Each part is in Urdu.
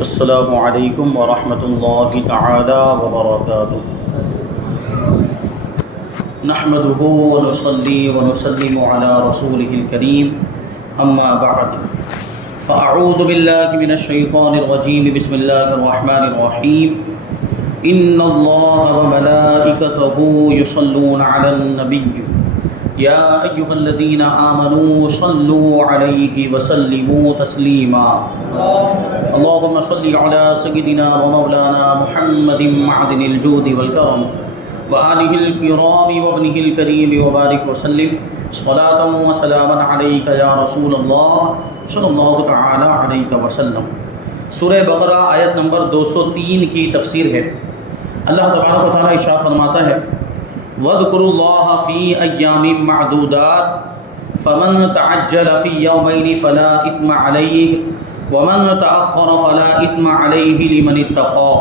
السلام علیکم ورحمۃ اللہ تعالی وبرکاتہ۔ نحمده ونصلي ونسلم على رسوله الكريم اما بعد فاعوذ باللہ من الشیطان الرجیم بسم اللہ الرحمن الرحیم ان اللہ وملائکته یصلون علی النبی یا ایها الذین آمنوا صلوا علیہ وسلموا تسلیما اللهم صل على سيدنا ومولانا محمد معدن الجود والكرم وآله الكرام وابنه الكريم وبارك وسلم صلاة وسلاما عليك يا رسول الله صلی اللہ تعالی علیہ وسلم۔ سورہ بقرہ آیت نمبر 203 کی تفسیر ہے۔ اللہ تبارک و تعالی ارشاد فرماتا ہے وَاذْكُرُوا اللَّهَ فِي أَيَّامٍ مَّعْدُودَاتٍ فَمَن تَعَجَّلَ فِي يَوْمَيْنِ فَلَا إِثْمَ عَلَيْهِ وَمَن تَأَخَّرَ فَلَا إِثْمَ عَلَيْهِ لِمَنِ اتَّقَىٰ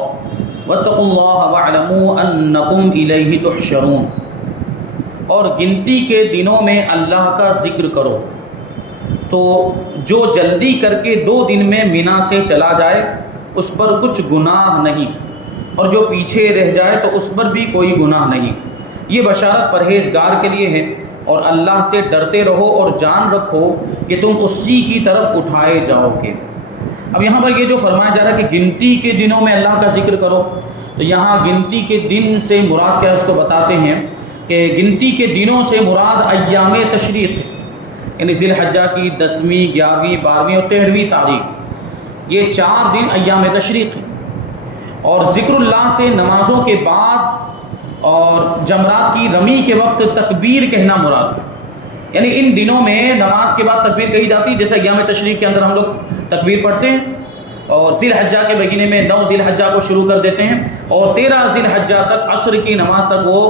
وَاتَّقُوا اللَّهَ وَاعْلَمُوا أَنَّكُمْ إِلَيْهِ تُحْشَرُونَ۔ اور گنتی کے دنوں میں اللہ کا ذکر کرو، تو جو جلدی کر کے 2 دن میں مینا سے چلا جائے اس پر کچھ گناہ نہیں، اور جو پیچھے رہ جائے تو اس پر بھی کوئی گناہ نہیں۔ یہ بشارت پرہیزگار کے لیے ہے، اور اللہ سے ڈرتے رہو اور جان رکھو کہ تم اسی کی طرف اٹھائے جاؤ گے۔ اب یہاں پر یہ جو فرمایا جا رہا ہے کہ گنتی کے دنوں میں اللہ کا ذکر کرو، تو یہاں گنتی کے دن سے مراد کیا ہے اس کو بتاتے ہیں کہ گنتی کے دنوں سے مراد ایام تشریق، یعنی ذی الحجہ کی 10ویں 11ویں 12ویں اور 13ویں تاریخ، یہ 4 دن ایام تشریق ہیں۔ اور ذکر اللہ سے نمازوں کے بعد اور جمرات کی رمی کے وقت تکبیر کہنا مراد ہے، یعنی ان دنوں میں نماز کے بعد تکبیر کہی جاتی ہے، جیسے ایام تشریق کے اندر ہم لوگ تکبیر پڑھتے ہیں، اور ذی الحجہ کے مہینے میں 9 ذی الحجہ کو شروع کر دیتے ہیں، اور 13 ذی الحجہ تک عصر کی نماز تک وہ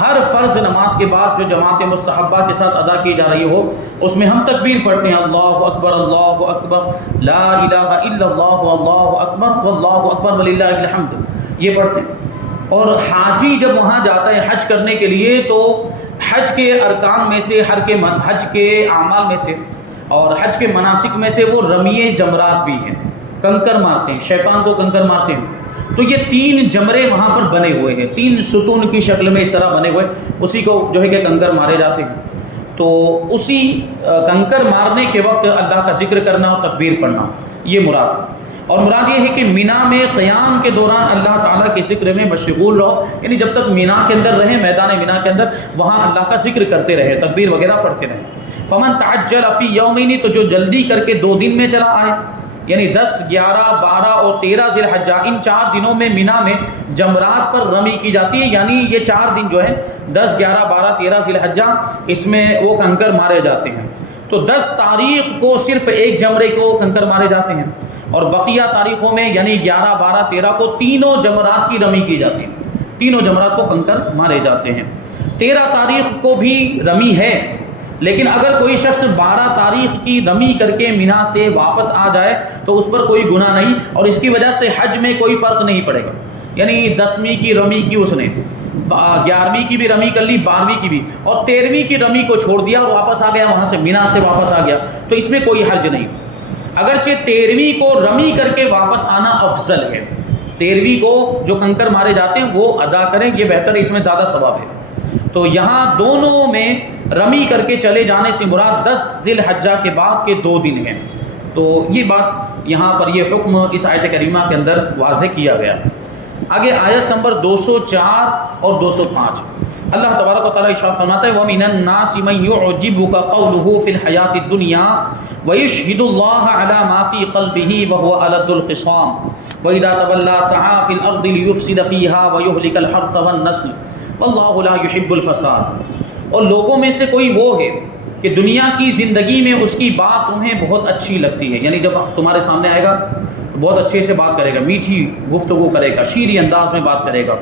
ہر فرض نماز کے بعد جو جماعت مستحبہ کے ساتھ ادا کی جا رہی ہو اس میں ہم تکبیر پڑھتے ہیں، اللہ اکبر لا الہ الا اللہ واللہ اکبر واللہ اکبر وللہ الحمد، یہ پڑھتے ہیں۔ اور حاجی جب وہاں جاتا ہے حج کرنے کے لیے تو حج کے ارکان میں سے حج کے اعمال میں سے اور حج کے مناسک میں سے وہ رمیے جمرات بھی ہیں، کنکر مارتے ہیں، شیطان کو کنکر مارتے ہیں۔ تو یہ 3 جمرے وہاں پر بنے ہوئے ہیں، 3 ستون کی شکل میں اس طرح بنے ہوئے، اسی کو جو ہے کہ کنکر مارے جاتے ہیں۔ تو اسی کنکر مارنے کے وقت اللہ کا ذکر کرنا اور تکبیر پڑھنا، یہ مراد ہے۔ اور مراد یہ ہے کہ مینا میں قیام کے دوران اللہ تعالیٰ کے ذکر میں مشغول رہو، یعنی جب تک مینا کے اندر رہیں، میدان مینا کے اندر، وہاں اللہ کا ذکر کرتے رہے، تکبیر وغیرہ پڑھتے رہے۔ فمن تعجل فی یومین، تو جو جلدی کر کے 2 دن میں چلا آئے، یعنی 10 11 12 اور 13 ذی الحجہ، ان 4 دنوں میں مینا میں جمرات پر رمی کی جاتی ہے، یعنی یہ 4 دن جو ہے 10 11 12 13 ذی الحجہ، اس میں وہ کنکر مارے جاتے ہیں۔ تو 10 تاریخ کو صرف ایک جمرے کو کنکر مارے جاتے ہیں، اور بقیہ تاریخوں میں یعنی 11 12 13 کو تینوں جمرات کی رمی کی جاتی ہے، تینوں جمرات کو کنکر مارے جاتے ہیں۔ 13 تاریخ کو بھی رمی ہے، لیکن اگر کوئی شخص 12 تاریخ کی رمی کر کے مینا سے واپس آ جائے تو اس پر کوئی گناہ نہیں، اور اس کی وجہ سے حج میں کوئی فرق نہیں پڑے گا، یعنی 10ویں کی رمی کی اس نے، 11ویں کی بھی رمی کر لی، 12ویں کی بھی، اور 13ویں کی رمی کو چھوڑ دیا اور واپس آ گیا، وہاں سے مینا سے واپس آ گیا، تو اس میں کوئی حرج نہیں۔ اگرچہ 13ویں کو رمی کر کے واپس آنا افضل ہے، 13ویں کو جو کنکر مارے جاتے ہیں وہ ادا کریں، یہ بہتر ہے، اس میں زیادہ ثواب ہے۔ تو یہاں دونوں میں رمی کر کے چلے جانے سے مراد 10 ذی الحجہ کے بعد کے 2 دن ہیں۔ تو یہ بات یہاں پر یہ حکم اس آیت کریمہ کے اندر واضح کیا گیا۔ آگے آیت نمبر 204 اور 205، اللہ تبارک و تعالیٰ ارشاد فرماتا ہے وَمِنَ النَّاسِ مَن يُعْجِبُكَ قَوْلُهُ فِي الْحَيَاةِ الدُّنْيَا وَيُشْهِدُ اللَّهَ عَلَى مَا فِي قَلْبِهِ وَهُوَ أَلَدُّ الْخِصَامِ وَإِذَا تَوَلَّىٰ سَعَىٰ فِي الْأَرْضِ لِيُفْسِدَ فِيهَا وَيُهْلِكَ الْحَرْثَ وَالنَّسْلَ وَاللَّهُ لَا يُحِبُّ الْفَسَادَ۔ اور لوگوں میں سے کوئی وہ ہے کہ دنیا کی زندگی میں اس کی بات تمہیں بہت اچھی لگتی ہے، یعنی جب تمہارے سامنے آئے گا بہت اچھے سے بات کرے گا، میٹھی گفتگو کرے گا، شیریں انداز میں بات کرے گا،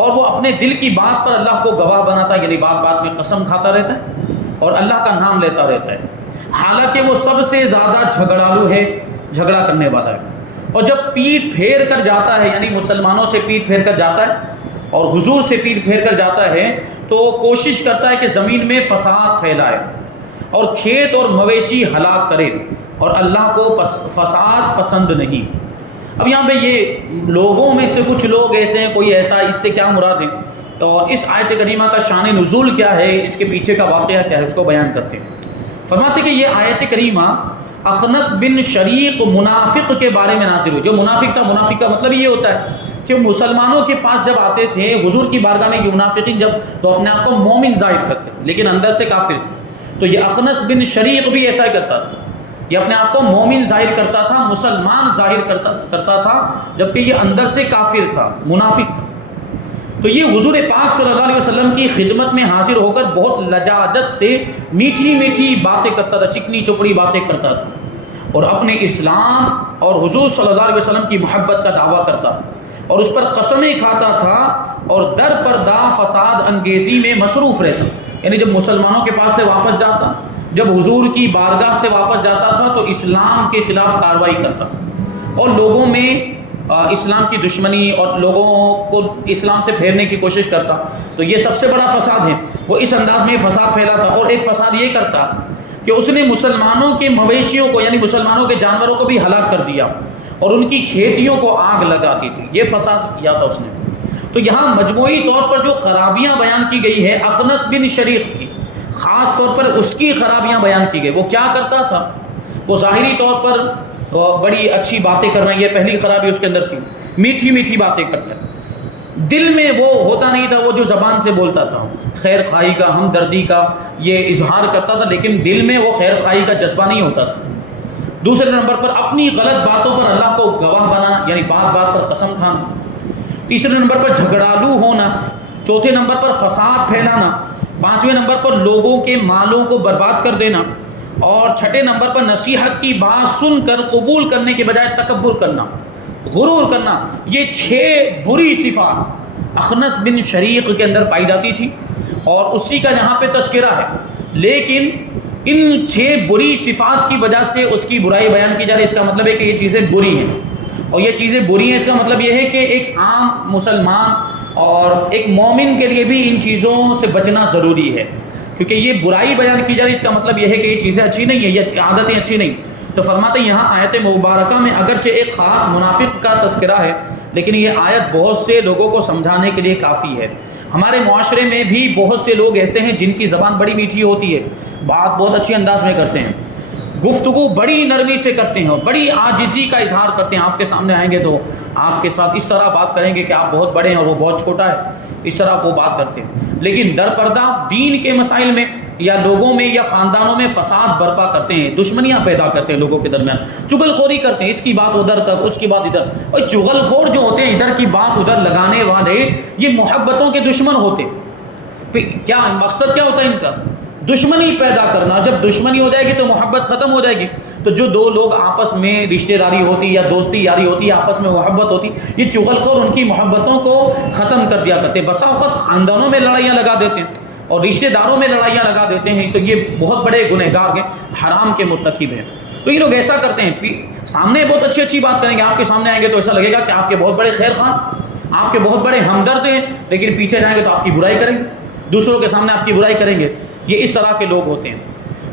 اور وہ اپنے دل کی بات پر اللہ کو گواہ بناتا ہے، یعنی بات بات میں قسم کھاتا رہتا ہے اور اللہ کا نام لیتا رہتا ہے، حالانکہ وہ سب سے زیادہ جھگڑالو ہے، جھگڑا کرنے والا ہے۔ اور جب پیٹ پھیر کر جاتا ہے، یعنی مسلمانوں سے پیٹ پھیر کر جاتا ہے اور حضور سے پیٹ پھیر کر جاتا ہے، تو کوشش کرتا ہے کہ زمین میں فساد پھیلائے اور کھیت اور مویشی ہلاک کرے، اور اللہ کو فساد پسند نہیں۔ اب یہاں پہ یہ لوگوں میں سے کچھ لوگ ایسے ہیں، کوئی ایسا، اس سے کیا مراد ہے اور اس آیت کریمہ کا شان نزول کیا ہے، اس کے پیچھے کا واقعہ کیا ہے، اس کو بیان کرتے ہیں۔ فرماتے کہ یہ آیت کریمہ اخنس بن شریق منافق کے بارے میں نازل ہوئی۔ جو منافق تھا، منافق کا مطلب یہ ہوتا ہے کہ مسلمانوں کے پاس جب آتے تھے حضور کی بارگاہ میں، یہ منافقین جب تو اپنے آپ کو مومن ظاہر کرتے تھے لیکن اندر سے کافر تھے، تو یہ اخنس بن شریق بھی ایسا ہی کرتا تھا، یہ اپنے آپ کو مومن ظاہر کرتا تھا، مسلمان ظاہر کرتا تھا، جبکہ یہ اندر سے کافر تھا، منافق تھا۔ تو یہ حضور پاک صلی اللہ علیہ وسلم کی خدمت میں حاضر ہو کر بہت لجاجت سے میٹھی میٹھی باتیں کرتا تھا، چکنی چپڑی باتیں کرتا تھا، اور اپنے اسلام اور حضور صلی اللہ علیہ وسلم کی محبت کا دعویٰ کرتا اور اس پر قسمیں کھاتا تھا، اور در پردہ فساد انگیزی میں مصروف رہتا۔ یعنی جب مسلمانوں کے پاس سے واپس جاتا، جب حضور کی بارگاہ سے واپس جاتا تھا تو اسلام کے خلاف کارروائی کرتا اور لوگوں میں اسلام کی دشمنی اور لوگوں کو اسلام سے پھیرنے کی کوشش کرتا۔ تو یہ سب سے بڑا فساد ہے، وہ اس انداز میں فساد پھیلاتا۔ اور ایک فساد یہ کرتا کہ اس نے مسلمانوں کے مویشیوں کو، یعنی مسلمانوں کے جانوروں کو بھی ہلاک کر دیا اور ان کی کھیتیوں کو آگ لگا دی تھی، یہ فساد کیا تھا اس نے۔ تو یہاں مجموعی طور پر جو خرابیاں بیان کی گئی ہے اخنس بن شریق کی، خاص طور پر اس کی خرابیاں بیان کی گئی۔ وہ کیا کرتا تھا؟ وہ ظاہری طور پر بڑی اچھی باتیں کرنا، یہ پہلی خرابی اس کے اندر تھی، میٹھی میٹھی باتیں کرتا ہے، دل میں وہ ہوتا نہیں تھا، وہ جو زبان سے بولتا تھا خیر خواہی کا، ہمدردی کا یہ اظہار کرتا تھا، لیکن دل میں وہ خیر خواہی کا جذبہ نہیں ہوتا تھا۔ دوسرے نمبر پر اپنی غلط باتوں پر اللہ کو گواہ بنانا، یعنی بات بات پر قسم کھانا۔ تیسرے نمبر پر جھگڑالو ہونا۔ چوتھے نمبر پر فساد پھیلانا۔ پانچویں نمبر پر لوگوں کے مالوں کو برباد کر دینا، اور چھٹے نمبر پر نصیحت کی بات سن کر قبول کرنے کے بجائے تکبر کرنا، غرور کرنا۔ یہ 6 بری صفات اخنس بن شریق کے اندر پائی جاتی تھی، اور اسی کا یہاں پہ تذکرہ ہے، لیکن ان 6 بری صفات کی وجہ سے اس کی برائی بیان کی جا رہی ہے۔ اس کا مطلب ہے کہ یہ چیزیں بری ہیں، اور یہ چیزیں بری ہیں، اس کا مطلب یہ ہے کہ ایک عام مسلمان اور ایک مومن کے لیے بھی ان چیزوں سے بچنا ضروری ہے، کیونکہ یہ برائی بیان کی جا رہی ہے، اس کا مطلب یہ ہے کہ یہ چیزیں اچھی نہیں ہیں، یہ عادتیں اچھی نہیں۔ تو فرماتے ہیں یہاں آیت مبارکہ میں اگرچہ ایک خاص منافق کا تذکرہ ہے، لیکن یہ آیت بہت سے لوگوں کو سمجھانے کے لیے کافی ہے۔ ہمارے معاشرے میں بھی بہت سے لوگ ایسے ہیں جن کی زبان بڑی میٹھی ہوتی ہے، بات بہت اچھی انداز میں کرتے ہیں، گفتگو بڑی نرمی سے کرتے ہیں اور بڑی عاجزی کا اظہار کرتے ہیں۔ آپ کے سامنے آئیں گے تو آپ کے ساتھ اس طرح بات کریں گے کہ آپ بہت بڑے ہیں اور وہ بہت چھوٹا ہے، اس طرح وہ بات کرتے ہیں، لیکن در پردہ دین کے مسائل میں یا لوگوں میں یا خاندانوں میں فساد برپا کرتے ہیں، دشمنیاں پیدا کرتے ہیں لوگوں کے درمیان، چغل خوری کرتے ہیں، اس کی بات ادھر تک، اس کی بات ادھر۔ اور چغل خور جو ہوتے ہیں، ادھر کی بات ادھر لگانے والے، یہ محبتوں کے دشمن ہوتے ہیں۔ کیا مقصد کیا ہوتا ہے ان کا؟ دشمنی پیدا کرنا۔ جب دشمنی ہو جائے گی تو محبت ختم ہو جائے گی۔ تو جو دو لوگ آپس میں رشتہ داری ہوتی یا دوستی یاری ہوتی، آپس میں محبت ہوتی، یہ چغل خور ان کی محبتوں کو ختم کر دیا کرتے ہیں۔ بسا اوقات خاندانوں میں لڑائیاں لگا دیتے ہیں اور رشتہ داروں میں لڑائیاں لگا دیتے ہیں، تو یہ بہت بڑے گنہگار ہیں، حرام کے مرتکب ہیں۔ تو یہ لوگ ایسا کرتے ہیں، سامنے بہت اچھی اچھی بات کریں گے، آپ کے سامنے آئیں گے تو ایسا لگے گا کہ آپ کے بہت بڑے خیر خواہ، آپ کے بہت بڑے ہمدرد ہیں، لیکن پیچھے جائیں گے تو آپ کی برائی کریں گے، دوسروں کے سامنے آپ کی برائی کریں گے۔ یہ اس طرح کے لوگ ہوتے ہیں۔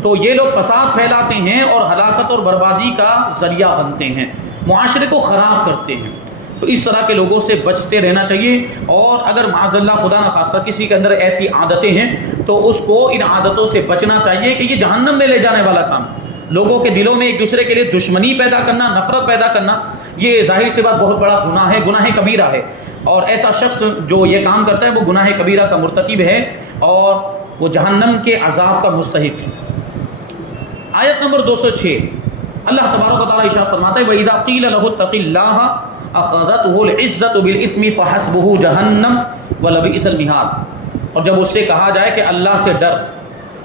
تو یہ لوگ فساد پھیلاتے ہیں اور ہلاکت اور بربادی کا ذریعہ بنتے ہیں، معاشرے کو خراب کرتے ہیں۔ تو اس طرح کے لوگوں سے بچتے رہنا چاہیے، اور اگر معاذ اللہ خدا نخواستہ کسی کے اندر ایسی عادتیں ہیں تو اس کو ان عادتوں سے بچنا چاہیے کہ یہ جہنم میں لے جانے والا کام۔ لوگوں کے دلوں میں ایک دوسرے کے لیے دشمنی پیدا کرنا، نفرت پیدا کرنا، یہ ظاہر سی بات بہت بڑا گناہ ہے، گناہ کبیرہ ہے، اور ایسا شخص جو یہ کام کرتا ہے وہ گناہ کبیرہ کا مرتکب ہے اور وہ جہنم کے عذاب کا مستحق ہے۔ آیت نمبر 206، اللہ تبارک و تعالیٰ ارشاد فرماتا ہے وَإِذَا قِيلَ لَهُ اتَّقِ اللَّهَ أَخَذَتْهُ الْعِزَّةُ بِالْإِثْمِ فَحَسْبُهُ جَهَنَّمُ وَلَبِئْسَ الْمِهَادُ، اور جب اس سے کہا جائے کہ اللہ سے ڈر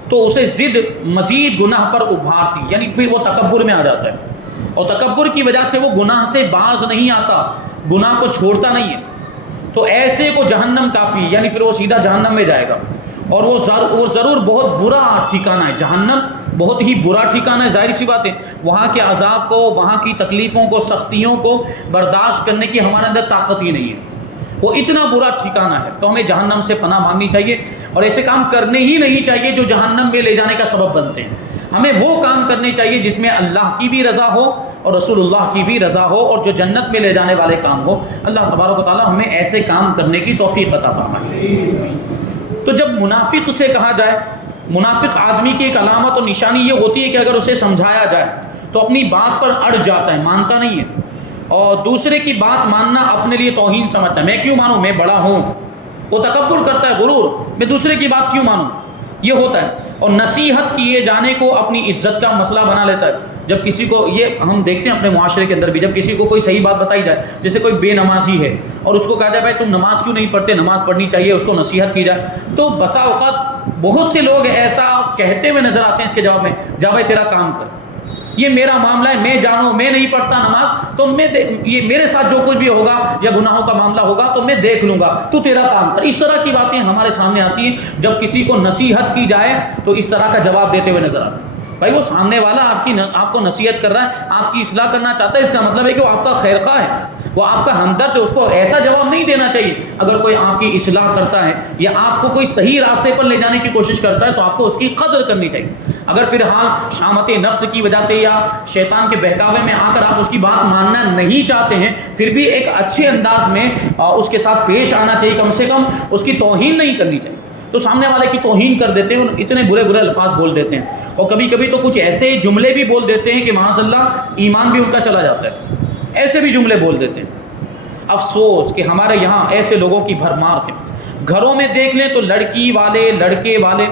تو اسے ضد مزید گناہ پر ابھارتی، یعنی پھر وہ تکبر میں آ جاتا ہے، اور تکبر کی وجہ سے وہ گناہ سے باز نہیں آتا، گناہ کو چھوڑتا نہیں ہے، تو ایسے کو جہنم کافی، یعنی پھر وہ سیدھا جہنم میں جائے گا، اور وہ ضرور بہت برا ٹھکانہ ہے۔ جہنم بہت ہی برا ٹھکانہ ہے، ظاہر سی بات ہے، وہاں کے عذاب کو، وہاں کی تکلیفوں کو، سختیوں کو برداشت کرنے کی ہمارے اندر طاقت ہی نہیں ہے، وہ اتنا برا ٹھکانہ ہے۔ تو ہمیں جہنم سے پناہ مانگنی چاہیے، اور ایسے کام کرنے ہی نہیں چاہیے جو جہنم میں لے جانے کا سبب بنتے ہیں۔ ہمیں وہ کام کرنے چاہیے جس میں اللہ کی بھی رضا ہو اور رسول اللہ کی بھی رضا ہو اور جو جنت میں لے جانے والے کام ہو. اللہ تبارک و تعالی ہمیں ایسے کام کرنے کی توفیق عطا فرمائے. تو جب منافق سے کہا جائے، منافق آدمی کی ایک علامت اور نشانی یہ ہوتی ہے کہ اگر اسے سمجھایا جائے تو اپنی بات پر اڑ جاتا ہے، مانتا نہیں ہے، اور دوسرے کی بات ماننا اپنے لیے توہین سمجھتا ہے. میں کیوں مانوں، میں بڑا ہوں. وہ تکبر کرتا ہے، غرور، میں دوسرے کی بات کیوں مانوں، یہ ہوتا ہے. اور نصیحت کیے جانے کو اپنی عزت کا مسئلہ بنا لیتا ہے. جب کسی کو، یہ ہم دیکھتے ہیں اپنے معاشرے کے اندر بھی، جب کسی کو کوئی صحیح بات بتائی جائے، جیسے کوئی بے نمازی ہے اور اس کو کہا جائے بھائی تم نماز کیوں نہیں پڑھتے، نماز پڑھنی چاہیے، اس کو نصیحت کی جائے، تو بسا اوقات بہت سے لوگ ایسا کہتے ہوئے نظر آتے ہیں اس کے جواب میں، جا بھائی تیرا کام کر، یہ میرا معاملہ ہے، میں جانوں، میں نہیں پڑھتا نماز، تو یہ میرے ساتھ جو کچھ بھی ہوگا یا گناہوں کا معاملہ ہوگا تو میں دیکھ لوں گا، تو تیرا کام کر. اس طرح کی باتیں ہمارے سامنے آتی ہیں جب کسی کو نصیحت کی جائے تو اس طرح کا جواب دیتے ہوئے نظر آتا ہے. بھائی وہ سامنے والا آپ کو نصیحت کر رہا ہے، آپ کی اصلاح کرنا چاہتا ہے، اس کا مطلب ہے کہ وہ آپ کا خیر خواہ ہے، وہ آپ کا ہمدرد ہے. اس کو ایسا جواب نہیں دینا چاہیے. اگر کوئی آپ کی اصلاح کرتا ہے یا آپ کو کوئی صحیح راستے پر لے جانے کی کوشش کرتا ہے تو آپ کو اس کی قدر کرنی چاہیے. اگر فی الحال شامت نفس کی وجہ سے یا شیطان کے بہکاوے میں آ کر آپ اس کی بات ماننا نہیں چاہتے ہیں، پھر بھی ایک اچھے انداز میں اس کے ساتھ پیش آنا چاہیے، کم سے کم اس کی توہین نہیں کرنی چاہیے. تو سامنے والے کی توہین کر دیتے ہیں، اتنے برے برے الفاظ بول دیتے ہیں، اور کبھی کبھی تو کچھ ایسے جملے بھی بول دیتے ہیں کہ معاذ اللہ ایمان بھی ان کا چلا جاتا ہے. ایسے بھی جملے بول دیتے ہیں. افسوس کہ ہمارے یہاں ایسے لوگوں کی بھرمار ہے. گھروں میں دیکھ لیں تو لڑکی والے لڑکے والے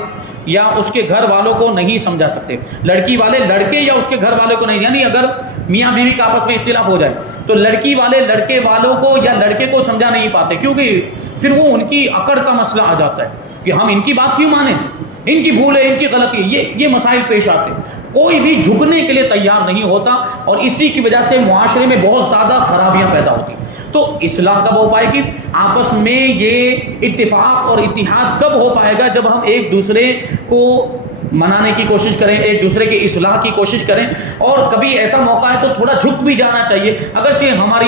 یا اس کے گھر والوں کو نہیں سمجھا سکتے، لڑکی والے لڑکے یا اس کے گھر والوں کو نہیں. یعنی اگر میاں بیوی کا آپس میں اختلاف ہو جائے تو لڑکی والے لڑکے والوں کو یا لڑکے کو سمجھا نہیں پاتے، کیونکہ پھر وہ ان کی اکڑ کا مسئلہ آ جاتا ہے کہ ہم ان کی بات کیوں مانیں، ان کی بھول ہے، ان کی غلطی ہے. یہ مسائل پیش آتے ہیں. کوئی بھی جھکنے کے لیے تیار نہیں ہوتا اور اسی کی وجہ سے معاشرے میں بہت زیادہ خرابیاں پیدا ہوتی ہیں. تو اصلاح کب ہو پائے گی؟ آپس میں یہ اتفاق اور اتحاد کب ہو پائے گا؟ جب ہم ایک دوسرے کو منانے کی کوشش کریں، ایک دوسرے کی اصلاح کی کوشش کریں. اور کبھی ایسا موقع ہے تو تھوڑا جھک بھی جانا چاہیے، اگرچہ ہماری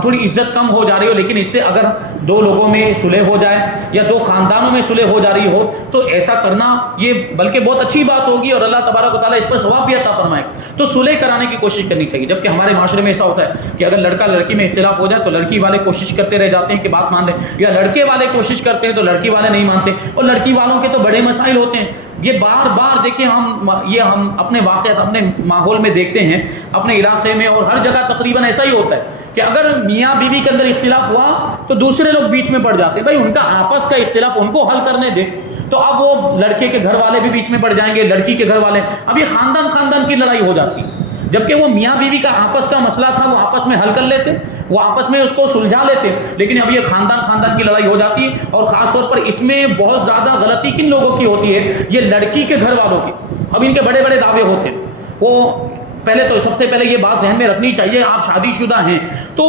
تھوڑی عزت کم ہو جا رہی ہو، لیکن اس سے اگر دو لوگوں میں صلح ہو جائے یا دو خاندانوں میں صلح ہو جا رہی ہو تو ایسا کرنا یہ بلکہ بہت اچھی بات ہوگی اور اللہ تبارک و تعالیٰ اس پر ثواب بھی عطا فرمائے. تو صلح کرانے کی کوشش کرنی چاہیے. جبکہ ہمارے معاشرے میں ایسا ہوتا ہے کہ اگر لڑکا لڑکی میں اختلاف ہو جائے تو لڑکی والے کوشش کرتے رہ جاتے ہیں کہ بات مان لیں، یا لڑکے والے کوشش کرتے ہیں تو لڑکی والے نہیں مانتے، اور لڑکی والوں کے تو بڑے مسائل ہوتے ہیں. یہ بار بار دیکھیں ہم اپنے واقعات اپنے ماحول میں دیکھتے ہیں، اپنے علاقے میں اور ہر جگہ تقریباً ایسا ہی ہوتا ہے کہ اگر میاں بیوی کے اندر اختلاف ہوا تو دوسرے لوگ بیچ میں پڑ جاتے ہیں. بھائی ان کا آپس کا اختلاف ان کو حل کرنے دے. تو اب وہ لڑکے کے گھر والے بھی بیچ میں پڑ جائیں گے، لڑکی کے گھر والے، اب یہ خاندان کی لڑائی ہو جاتی ہے. جبکہ وہ میاں بیوی کا آپس کا مسئلہ تھا، وہ آپس میں حل کر لیتے، وہ آپس میں اس کو سلجھا لیتے، لیکن اب یہ خاندان کی لڑائی ہو جاتی ہے. اور خاص طور پر اس میں بہت زیادہ غلطی کن لوگوں کی ہوتی ہے؟ یہ لڑکی کے گھر والوں کی. اب ان کے بڑے بڑے دعوے ہوتے ہیں. وہ پہلے تو سب سے پہلے یہ بات ذہن میں رکھنی چاہیے، آپ شادی شدہ ہیں تو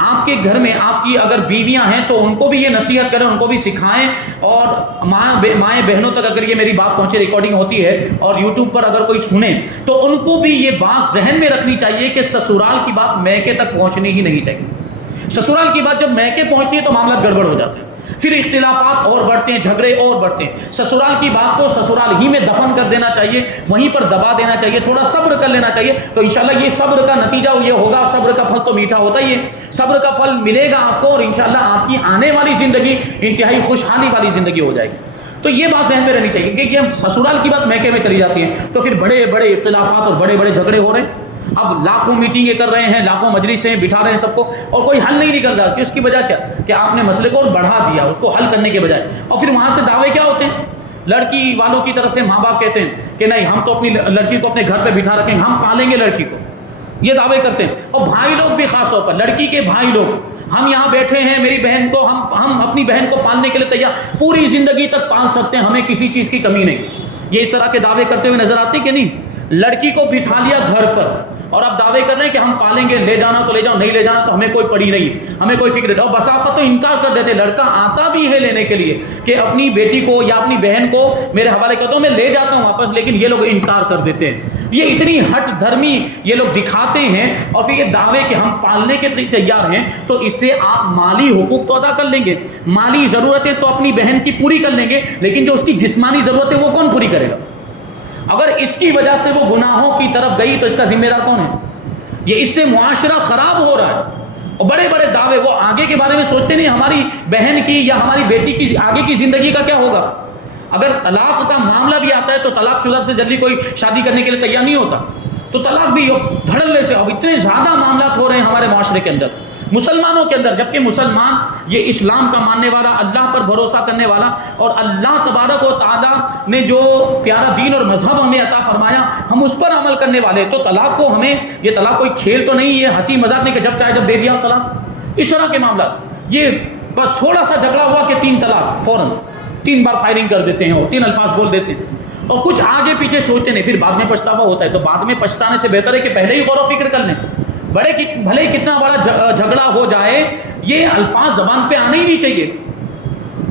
آپ کے گھر میں آپ کی اگر بیویاں ہیں تو ان کو بھی یہ نصیحت کریں، ان کو بھی سکھائیں. اور مائیں بہنوں تک اگر یہ میری بات پہنچے، ریکارڈنگ ہوتی ہے اور یوٹیوب پر اگر کوئی سنے تو ان کو بھی یہ بات ذہن میں رکھنی چاہیے کہ سسرال کی بات میکے تک پہنچنی ہی نہیں چاہیے. سسرال کی بات جب میکے پہنچتی ہے تو معاملات گڑبڑ ہو جاتے ہیں، پھر اختلافات اور بڑھتے ہیں، جھگڑے اور بڑھتے ہیں. سسرال کی بات کو سسرال ہی میں دفن کر دینا چاہیے، وہیں پر دبا دینا چاہیے، تھوڑا صبر کر لینا چاہیے. تو انشاءاللہ یہ صبر کا نتیجہ یہ ہوگا. صبر کا پھل تو میٹھا ہوتا ہی ہے، صبر کا پھل ملے گا آپ کو اور انشاءاللہ آپ کی آنے والی زندگی انتہائی خوشحالی والی زندگی ہو جائے گی. تو یہ بات ذہن میں رہنی چاہیے کہ سسرال کی بات میکے میں چلی جاتی ہے تو پھر بڑے بڑے اختلافات اور بڑے بڑے جھگڑے ہو رہے ہیں. اب لاکھوں میٹنگیں کر رہے ہیں، لاکھوں مجلسیں بٹھا رہے ہیں سب کو، اور کوئی حل نہیں نکل رہا. کہ اس کی وجہ کیا کہ آپ نے مسئلے کو اور بڑھا دیا اس کو حل کرنے کے بجائے. اور پھر وہاں سے دعوے کیا ہوتے ہیں؟ لڑکی والوں کی طرف سے ماں باپ کہتے ہیں کہ نہیں ہم تو اپنی لڑکی کو اپنے گھر پہ بٹھا رکھیں گے، ہم پالیں گے لڑکی کو. یہ دعوے کرتے ہیں. اور بھائی لوگ بھی خاص طور پر لڑکی کے بھائی لوگ، ہم یہاں بیٹھے ہیں، میری بہن کو ہم اپنی بہن کو پالنے کے لیے تیار، پوری زندگی تک پال سکتے ہیں، ہمیں کسی چیز کی کمی نہیں. یہ اس طرح کے دعوے کرتے ہوئے نظر آتے کہ نہیں؟ لڑکی کو بٹھا لیا گھر پر اور اب دعوے کر رہے ہیں کہ ہم پالیں گے، لے جانا تو لے جاؤ، نہیں لے جانا تو ہمیں کوئی پڑی نہیں، ہمیں کوئی فکر نہیں. اور بسا اوقات تو انکار کر دیتے. لڑکا آتا بھی ہے لینے کے لیے کہ اپنی بیٹی کو یا اپنی بہن کو میرے حوالے کرتا ہوں، میں لے جاتا ہوں واپس، لیکن یہ لوگ انکار کر دیتے ہیں. یہ اتنی ہٹ دھرمی یہ لوگ دکھاتے ہیں اور پھر یہ دعوے کہ ہم پالنے کے لیے تیار ہیں. تو اس سے آپ مالی حقوق تو ادا کر لیں گے، مالی ضرورتیں تو اپنی بہن کی پوری کر لیں گے، لیکن جو اس کی جسمانی ضرورت ہے وہ کون پوری کرے گا؟ اگر اس کی وجہ سے وہ گناہوں کی طرف گئی تو اس کا ذمہ دار کون ہے؟ یہ اس سے معاشرہ خراب ہو رہا ہے. اور بڑے بڑے دعوے، وہ آگے کے بارے میں سوچتے نہیں ہماری بہن کی یا ہماری بیٹی کی آگے کی زندگی کا کیا ہوگا. اگر طلاق کا معاملہ بھی آتا ہے تو طلاق شدہ سے جلدی کوئی شادی کرنے کے لیے تیار نہیں ہوتا. تو طلاق بھی دھڑلے سے اب اتنے زیادہ معاملات ہو رہے ہیں ہمارے معاشرے کے اندر، مسلمانوں کے اندر، جبکہ مسلمان یہ اسلام کا ماننے والا، اللہ پر بھروسہ کرنے والا، اور اللہ تبارک و تعالیٰ نے جو پیارا دین اور مذہب ہمیں عطا فرمایا ہم اس پر عمل کرنے والے. تو طلاق کو ہمیں، یہ طلاق کوئی کھیل تو نہیں، یہ ہنسی مذاق نہیں کہ جب چاہے جب دے دیا طلاق. اس طرح کے معاملات، یہ بس تھوڑا سا جھگڑا ہوا کہ 3 طلاق، فوراً 3 بار فائرنگ کر دیتے ہیں اور 3 الفاظ بول دیتے ہیں اور کچھ آگے پیچھے سوچتے نہیں، پھر بعد میں پچھتاوا ہوتا ہے. تو بعد میں پچھتانے سے بہتر ہے کہ پہلے ہی غور و فکر کر لیں. بھلے ہی کتنا بڑا جھگڑا ہو جائے، یہ الفاظ زبان پہ آنے ہی نہیں چاہیے.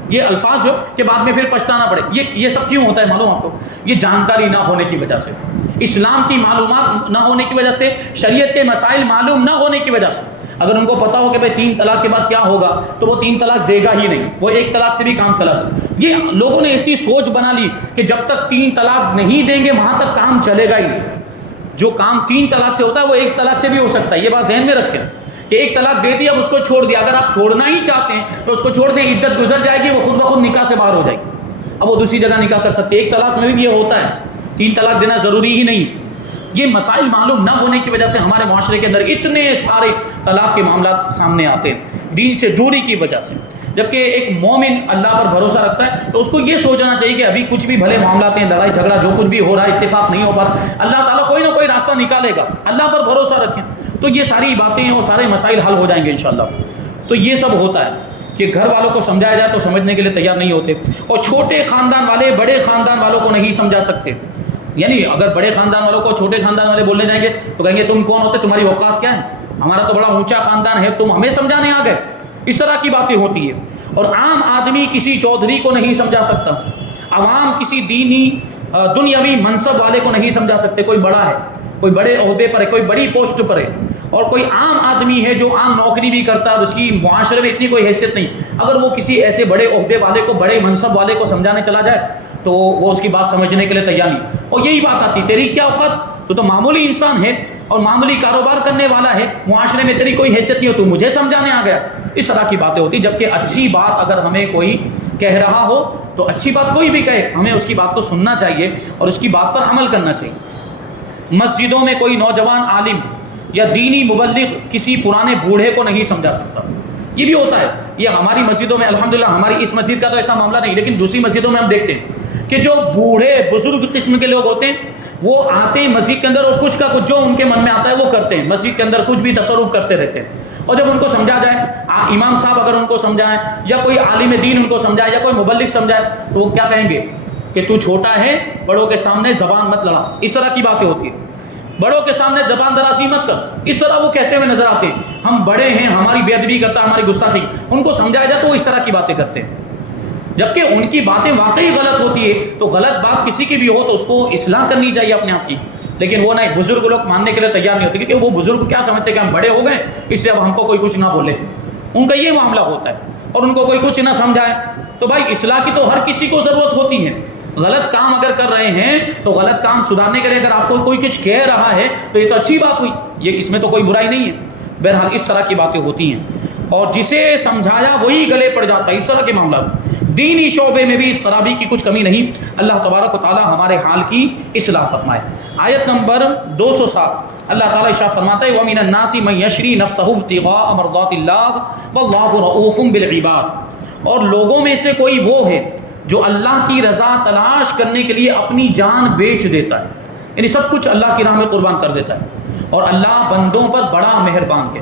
یہ الفاظ جو کہ بعد میں پھر پچھتانا پڑے، یہ سب کیوں ہوتا ہے معلوم آپ کو؟ یہ جانکاری نہ ہونے کی وجہ سے، اسلام کی معلومات نہ ہونے کی وجہ سے، شریعت کے مسائل معلوم نہ ہونے کی وجہ سے. اگر ان کو پتا ہو کہ بھائی 3 طلاق کے بعد کیا ہوگا تو وہ 3 طلاق دے گا ہی نہیں، وہ 1 طلاق سے بھی کام چلا سکتا. یہ لوگوں نے ایسی سوچ بنا لی کہ جب تک 3 طلاق نہیں دیں گے وہاں تک کام چلے گا ہی نہیں. جو کام 3 طلاق سے ہوتا ہے وہ 1 طلاق سے بھی ہو سکتا ہے. یہ بات ذہن میں رکھیں کہ 1 طلاق دے دی، اب اس کو چھوڑ دیا. اگر آپ چھوڑنا ہی چاہتے ہیں تو اس کو چھوڑ دیں، عدت گزر جائے گی، وہ خود بخود نکاح سے باہر ہو جائے گی، اب وہ دوسری جگہ نکاح کر سکتے. 1 طلاق میں بھی یہ ہوتا ہے، 3 طلاق دینا ضروری ہی نہیں. یہ مسائل معلوم نہ ہونے کی وجہ سے ہمارے معاشرے کے اندر اتنے سارے طلاق کے معاملات سامنے آتے ہیں، دین سے دوری کی وجہ سے. جبکہ ایک مومن اللہ پر بھروسہ رکھتا ہے تو اس کو یہ سوچنا چاہیے کہ ابھی کچھ بھی بھلے معاملات ہیں، لڑائی جھگڑا جو کچھ بھی ہو رہا ہے، اتفاق نہیں ہو پا رہا، اللہ تعالیٰ کوئی نہ کوئی راستہ نکالے گا. اللہ پر بھروسہ رکھیں تو یہ ساری باتیں اور سارے مسائل حل ہو جائیں گے انشاءاللہ. تو یہ سب ہوتا ہے کہ گھر والوں کو سمجھایا جائے تو سمجھنے کے لیے تیار نہیں ہوتے، اور چھوٹے خاندان والے بڑے خاندان والوں کو نہیں سمجھا سکتے. یعنی اگر بڑے خاندان والوں کو چھوٹے خاندان والے بولنے جائیں گے تو کہیں گے تم کون ہوتے، تمہاری اوقات کیا ہے، ہمارا تو بڑا اونچا خاندان ہے، تم ہمیں سمجھانے آ گئے. اس طرح کی باتیں ہوتی ہے. اور عام آدمی کسی چودھری کو نہیں سمجھا سکتا، عوام کسی دینی دنیاوی منصب والے کو نہیں سمجھا سکتے. کوئی بڑا ہے، کوئی بڑے عہدے پر ہے، کوئی بڑی پوسٹ پر ہے، اور کوئی عام آدمی ہے جو عام نوکری بھی کرتا ہے اور اس کی معاشرے میں اتنی کوئی حیثیت نہیں، اگر وہ کسی ایسے بڑے عہدے والے کو، بڑے منصب والے کو سمجھانے چلا جائے تو وہ اس کی بات سمجھنے کے لیے تیار نہیں. اور یہی بات آتی، تیری کیا اوقات، تو معمولی انسان ہے اور معمولی کاروبار کرنے والا ہے، معاشرے میں تیری کوئی حیثیت نہیں ہو، تو مجھے سمجھانے آ گیا. اس طرح کی باتیں ہوتی. جبکہ اچھی بات اگر ہمیں کوئی کہہ رہا ہو تو اچھی بات کوئی بھی کہے، ہمیں اس کی بات کو سننا چاہیے اور اس کی بات پر عمل کرنا چاہیے. مسجدوں میں کوئی نوجوان عالم یا دینی مبلغ کسی پرانے بوڑھے کو نہیں سمجھا سکتا. یہ بھی ہوتا ہے. یہ ہماری مسجدوں میں الحمدللہ، ہماری اس مسجد کا تو ایسا معاملہ نہیں، لیکن دوسری مسجدوں میں ہم دیکھتے ہیں کہ جو بوڑھے بزرگ قسم کے لوگ ہوتے ہیں وہ آتے ہیں مسجد کے اندر اور کچھ کا کچھ جو ان کے من میں آتا ہے وہ کرتے ہیں، مسجد کے اندر کچھ بھی تصرف کرتے رہتے ہیں. اور جب ان کو سمجھا جائے، امام صاحب اگر ان کو سمجھائیں یا کوئی عالم دین ان کو سمجھائے یا کوئی مبلغ سمجھائے تو وہ کیا کہیں گے کہ تو چھوٹا ہے، بڑوں کے سامنے زبان مت لڑا. اس طرح کی باتیں ہوتی ہیں. بڑوں کے سامنے زبان درازی مت کر، اس طرح وہ کہتے ہوئے نظر آتے ہیں. ہم بڑے ہیں، ہماری بے ادبی کرتا ہے، ہماری گستاخی. ان کو سمجھایا جائے تو وہ اس طرح کی باتیں کرتے ہیں، جبکہ ان کی باتیں واقعی غلط ہوتی ہے. تو غلط بات کسی کی بھی ہو تو اس کو اصلاح کرنی چاہیے اپنے آپ کی. لیکن وہ نہیں، بزرگ لوگ ماننے کے لیے تیار نہیں ہوتے کیونکہ وہ بزرگ کیا سمجھتے کہ ہم بڑے ہو گئے اس لیے اب ہم کو کوئی کچھ نہ بولے. ان کا یہ معاملہ ہوتا ہے اور ان کو کوئی کچھ نہ سمجھائے. تو بھائی اصلاح کی تو ہر کسی کو ضرورت ہوتی ہے. غلط کام اگر کر رہے ہیں تو غلط کام سدھارنے کے لیے اگر آپ کو کوئی کچھ کہہ رہا ہے تو یہ تو اچھی بات ہوئی، یہ اس میں تو کوئی برائی نہیں ہے. بہرحال اس طرح کی باتیں ہوتی ہیں اور جسے سمجھایا وہی گلے پڑ جاتا ہے. اس طرح کے معاملات دینی شعبے میں بھی اس خرابی کی کچھ کمی نہیں. اللہ تبارک و تعالی ہمارے حال کی اصلاح فرمائے. آیت نمبر 207 اللہ تعالی ارشاد فرماتا ہے وَمِنَ النَّاسِ مَن يَشْرِي نَفْسَهُ ابْتِغَاءَ مَرْضَاتِ اللَّهِ وَاللَّهُ رَءُوفٌ بِالْعِبَادِ. اور لوگوں میں سے کوئی وہ ہے جو اللہ کی رضا تلاش کرنے کے لیے اپنی جان بیچ دیتا ہے، یعنی سب کچھ اللہ کی راہ میں قربان کر دیتا ہے، اور اللہ بندوں پر بڑا مہربان ہے.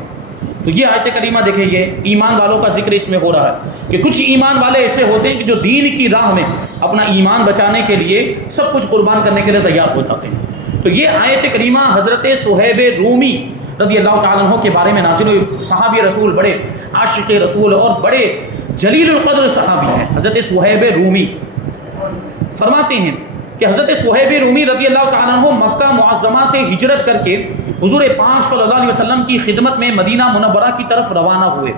تو یہ آیت کریمہ دیکھیں، یہ ایمان والوں کا ذکر اس میں ہو رہا ہے کہ کچھ ایمان والے ایسے ہوتے ہیں کہ جو دین کی راہ میں اپنا ایمان بچانے کے لیے سب کچھ قربان کرنے کے لیے تیار ہو جاتے ہیں. تو یہ آیت کریمہ حضرت صہیب رومی رضی اللہ تعالیٰ عنہ کے بارے میں نازل ہوئی. صحابی رسول، بڑے عاشق رسول اور بڑے جلیل القدر صحابی ہیں حضرت صہیب رومی. فرماتے ہیں کہ حضرت صہیب رومی رضی اللہ تعالیٰ عنہ مکہ معظمہ سے ہجرت کر کے حضور پاک صلی اللہ علیہ وسلم کی خدمت میں مدینہ منورہ کی طرف روانہ ہوئے.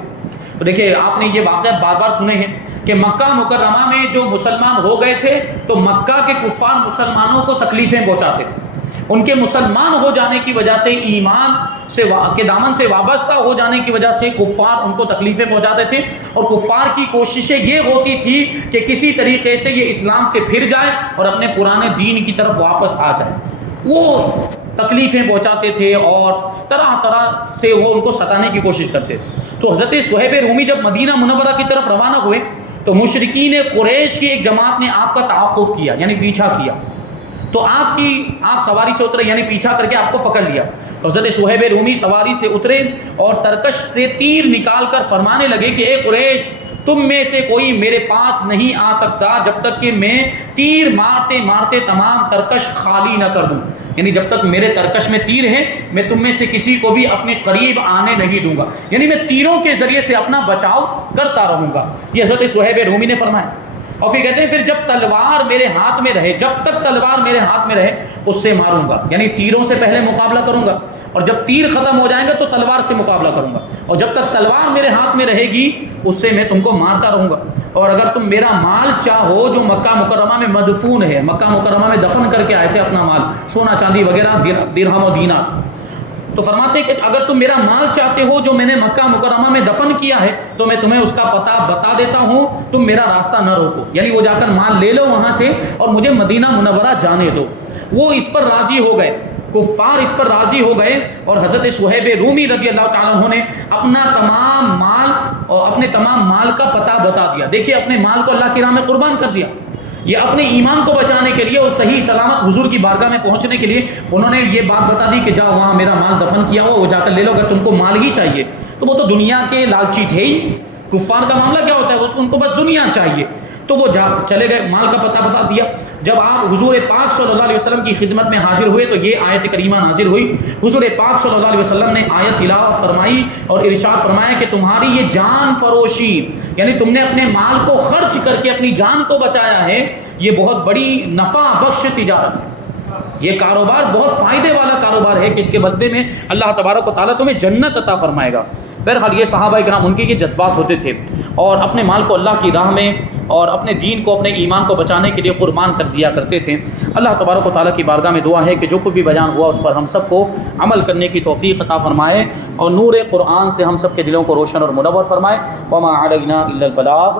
تو دیکھیے آپ نے یہ واقعات بار بار سنے ہیں کہ مکہ مکرمہ میں جو مسلمان ہو گئے تھے تو مکہ کے کفار مسلمانوں کو تکلیفیں پہنچاتے تھے. ان کے مسلمان ہو جانے کی وجہ سے، ایمان کے دامن سے وابستہ ہو جانے کی وجہ سے کفار ان کو تکلیفیں پہنچاتے تھے، اور کفار کی کوششیں یہ ہوتی تھی کہ کسی طریقے سے یہ اسلام سے پھر جائے اور اپنے پرانے دین کی طرف واپس آ جائے. وہ تکلیفیں پہنچاتے تھے اور طرح طرح سے وہ ان کو ستانے کی کوشش کرتے تھے. تو حضرت صہیب رومی جب مدینہ منورہ کی طرف روانہ ہوئے تو مشرکین قریش کی ایک جماعت نے آپ کا تعاقب کیا، یعنی پیچھا کیا. تو آپ سواری سے اترے، یعنی پیچھا کر کے آپ کو پکڑ لیا. تو حضرت صہیب رومی سواری سے اترے اور ترکش سے تیر نکال کر فرمانے لگے کہ اے قریش، تم میں سے کوئی میرے پاس نہیں آ سکتا جب تک کہ میں تیر مارتے مارتے تمام ترکش خالی نہ کر دوں. یعنی جب تک میرے ترکش میں تیر ہیں میں تم میں سے کسی کو بھی اپنے قریب آنے نہیں دوں گا، یعنی میں تیروں کے ذریعے سے اپنا بچاؤ کرتا رہوں گا. یہ حضرت صہیب رومی نے فرمایا. اور پھر کہتے ہیں پھر جب تلوار میرے ہاتھ میں رہے، جب تک تلوار میرے ہاتھ میں رہے اس سے ماروں گا، یعنی تیروں سے پہلے مقابلہ کروں گا، اور جب تیر ختم ہو جائیں گے تو تلوار سے مقابلہ کروں گا، اور جب تک تلوار میرے ہاتھ میں رہے گی اس سے میں تم کو مارتا رہوں گا. اور اگر تم میرا مال چاہو جو مکہ مکرمہ میں مدفون ہے، مکہ مکرمہ میں دفن کر کے آئے تھے اپنا مال، سونا چاندی وغیرہ، درہم و دینار، تو فرماتے ہیں کہ اگر تم میرا مال چاہتے ہو جو میں نے مکہ مکرمہ میں دفن کیا ہے تو میں تمہیں اس کا پتہ بتا دیتا ہوں، تم میرا راستہ نہ روکو، یعنی وہ جا کر مال لے لو وہاں سے اور مجھے مدینہ منورہ جانے دو. وہ اس پر راضی ہو گئے، کفار اس پر راضی ہو گئے، اور حضرت صہیب رومی رضی اللہ تعالیٰ عنہ نے اپنا تمام مال اور اپنے تمام مال کا پتہ بتا دیا. دیکھیے اپنے مال کو اللہ کی راہ میں قربان کر دیا. یہ اپنے ایمان کو بچانے کے لیے اور صحیح سلامت حضور کی بارگاہ میں پہنچنے کے لیے انہوں نے یہ بات بتا دی کہ جاؤ وہاں میرا مال دفن کیا ہو، وہ جا کر لے لو، اگر تم کو مال ہی چاہیے. تو وہ تو دنیا کے لالچی تھے ہی. کفار کا معاملہ کیا ہوتا ہے، وہ ان کو بس دنیا چاہیے. تو وہ چلے گئے، مال کا پتہ بتا دیا. جب آپ حضور پاک صلی اللہ علیہ وسلم کی خدمت میں حاضر ہوئے تو یہ آیت کریمہ نازل ہوئی. حضور پاک صلی اللہ علیہ وسلم نے آیت تلاوت فرمائی اور ارشاد فرمایا کہ تمہاری یہ جان فروشی، یعنی تم نے اپنے مال کو خرچ کر کے اپنی جان کو بچایا ہے، یہ بہت بڑی نفع بخش تجارت ہے. یہ کاروبار بہت فائدے والا کاروبار ہے کہ اس کے بدلے میں اللہ تبارک و تعالیٰ تمہیں جنت عطا فرمائے گا. بہرحال یہ صحابہ کرام ان کے یہ جذبات ہوتے تھے اور اپنے مال کو اللہ کی راہ میں اور اپنے دین کو، اپنے ایمان کو بچانے کے لیے قربان کر دیا کرتے تھے. اللہ تبارک و تعالیٰ کی بارگاہ میں دعا ہے کہ جو کچھ بھی بیان ہوا اس پر ہم سب کو عمل کرنے کی توفیق عطا فرمائے اور نور قرآن سے ہم سب کے دلوں کو روشن اور منور فرمائے. وما علینا الا البلاغ.